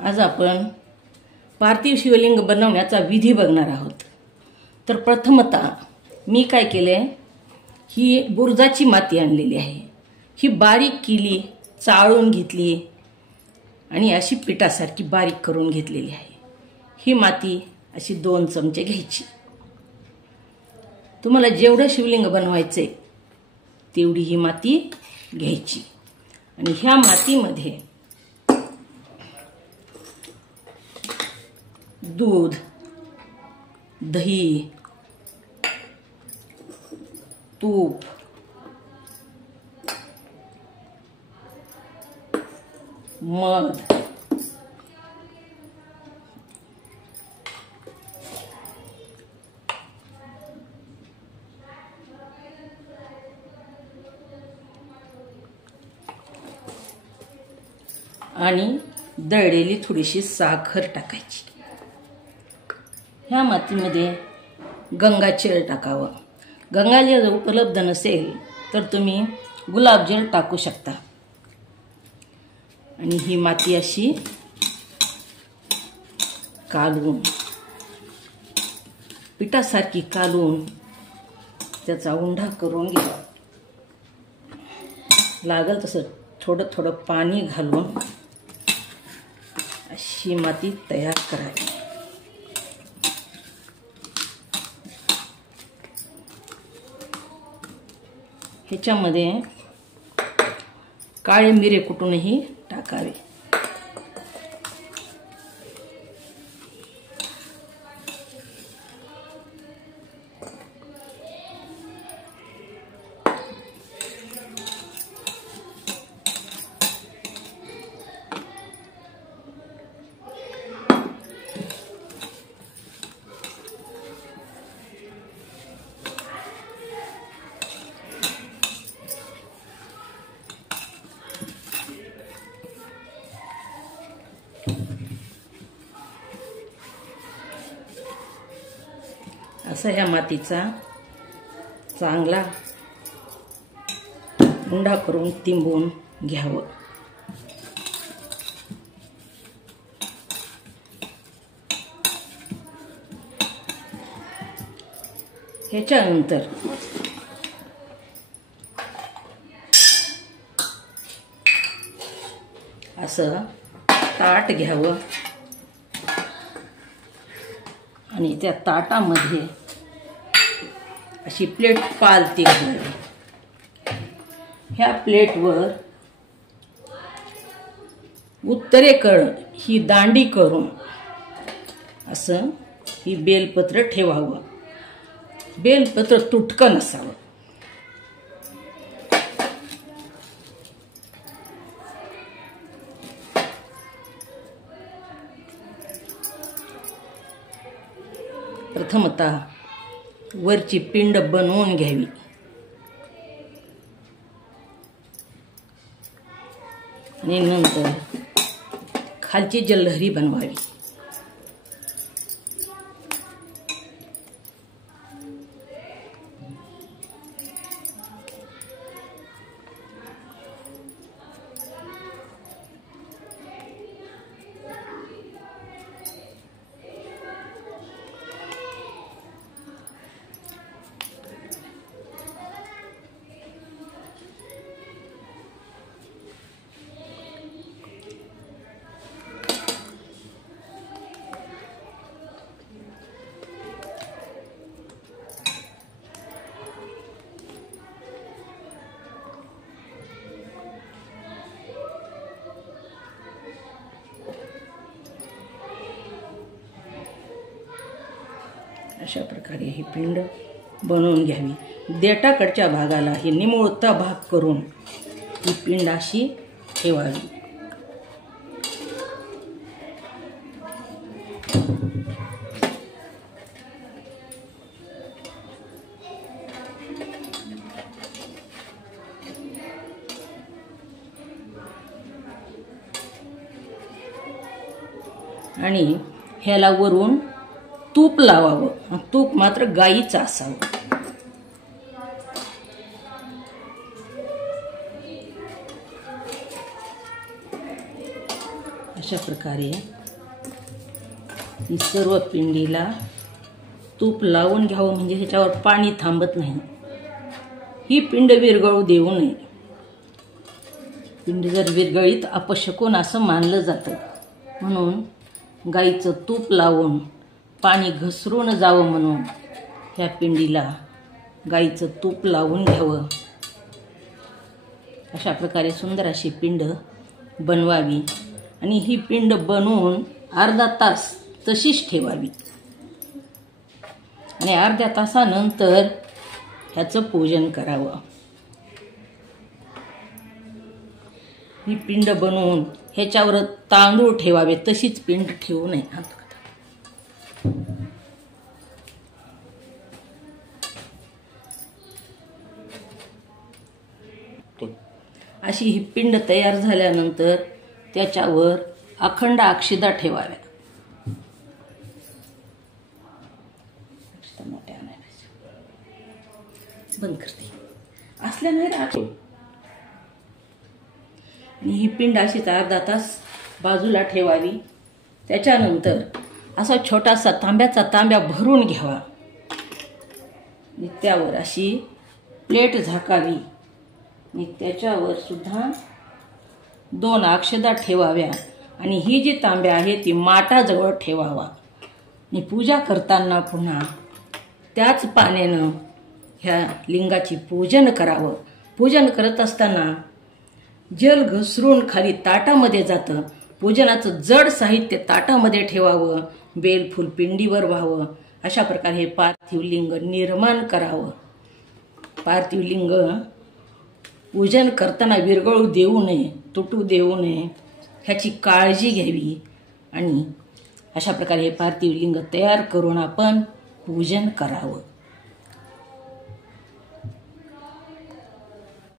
आज आपण पार्थिव शिवलिंग बनवण्याचा विधी बघणार आहोत। तर प्रथमतः मी काय केले, ही बुरजाची माती आणलेली आहे, ही बारीक केली, चाळून घेतली आणि अशी पिठासारखी बारीक करून घेतलेली आहे। ही माती अशी 2 चमचे घ्यायची। तुम्हाला जेवढं शिवलिंग बनवायचे तेवढी ही माती घ्यायची आणि ह्या मातीमध्ये दूध, दही, तूप, मध, आणि दळलेली थोडीशी साखर टाकायची। ह्या मातीमध्ये गंगाजल टाकावं। गंगाजल जर उपलब्ध नसेल तर तुम्ही गुलाबजल टाकू शकता। आणि ही माती अशी कालवून, पिठासारखी कालवून त्याचा उंडा करून घ्या। लागल तसं थोडं थोडं पाणी घालून अशी माती तयार करावी। ह्याच्यामध्ये काळे मिरे कुटूनही टाकावे। असा ह्या मातीचा चांगला उंडा करून तिंबून घ्यावं। ह्याच्यानंतर असं ताट घ्यावं आणि त्या ताटामध्ये अशी प्लेट पालती घालावी। ह्या प्लेटवर उत्तरेकडं ही दांडी करून असं ही बेलपत्र ठेवावं। बेलपत्र तुटकं नसावं। प्रथमतः वरची पिंड बनवून घ्यावी आणि नंतर खालची जलहरी बनवावी। अशा प्रकारे ही पिंड बनवून घ्यावी। देठाकडच्या भागाला ही निमुळता भाग करून ही पिंड अशी ठेवावी। आणि ह्याला वरून तूप लावावं। तूप मात्र गाईचं असावं। अशा प्रकारे ही सर्व पिंडीला तूप लावून घ्यावं, म्हणजे ह्याच्यावर पाणी थांबत नाही. ही पिंड विरघळू देऊ नये. पिंड जर विरघळीत अपशकुन असं मानलं जातं, म्हणून गाईचं तूप लावून पाणी घसरून जावं म्हणून ह्या पिंडीला गाईचं तूप लावून घ्यावं. अशा प्रकारे सुंदर अशी पिंड बनवावी आणि ही पिंड बनवून अर्धा तास तशीच ठेवावी आणि अर्ध्या तासानंतर ह्याचं पूजन करावं. ही पिंड बनवून ह्याच्यावर तांदूळ ठेवावे, तशीच पिंड ठेवू नये. अशी ही पिंड तयार झाल्यानंतर त्याच्यावर अखंड अक्षदा ठेवाव्या. बंद करते असल्या नाही राहतो. आणि ही पिंड अशीच अर्धा तास बाजूला ठेवावी. त्याच्यानंतर असा छोटासा तांब्या भरून घ्यावा. त्यावर अशी प्लेट झाकावी आणि त्याच्यावर सुद्धा 2 अक्षदा ठेवाव्या आणि ही जी तांब्या आहे ती माठाजवळ ठेवावा. आणि पूजा करताना पुन्हा त्याच पाण्यानं ह्या लिंगाची पूजन करावं. पूजन करत असताना जल घसरून खाली ताटामध्ये जातं. पूजनाचं जड साहित्य ताटामध्ये ठेवावं, बेलफूल पिंडीवर व्हावं. अशा प्रकारे हे पार्थिव लिंग निर्माण करावं. पार्थिव लिंग पूजन करताना विरघळू देऊ नये, तुटू देऊ नये, ह्याची काळजी घ्यावी. आणि अशा प्रकारे हे पार्थिव लिंग तयार करून आपण पूजन करावं.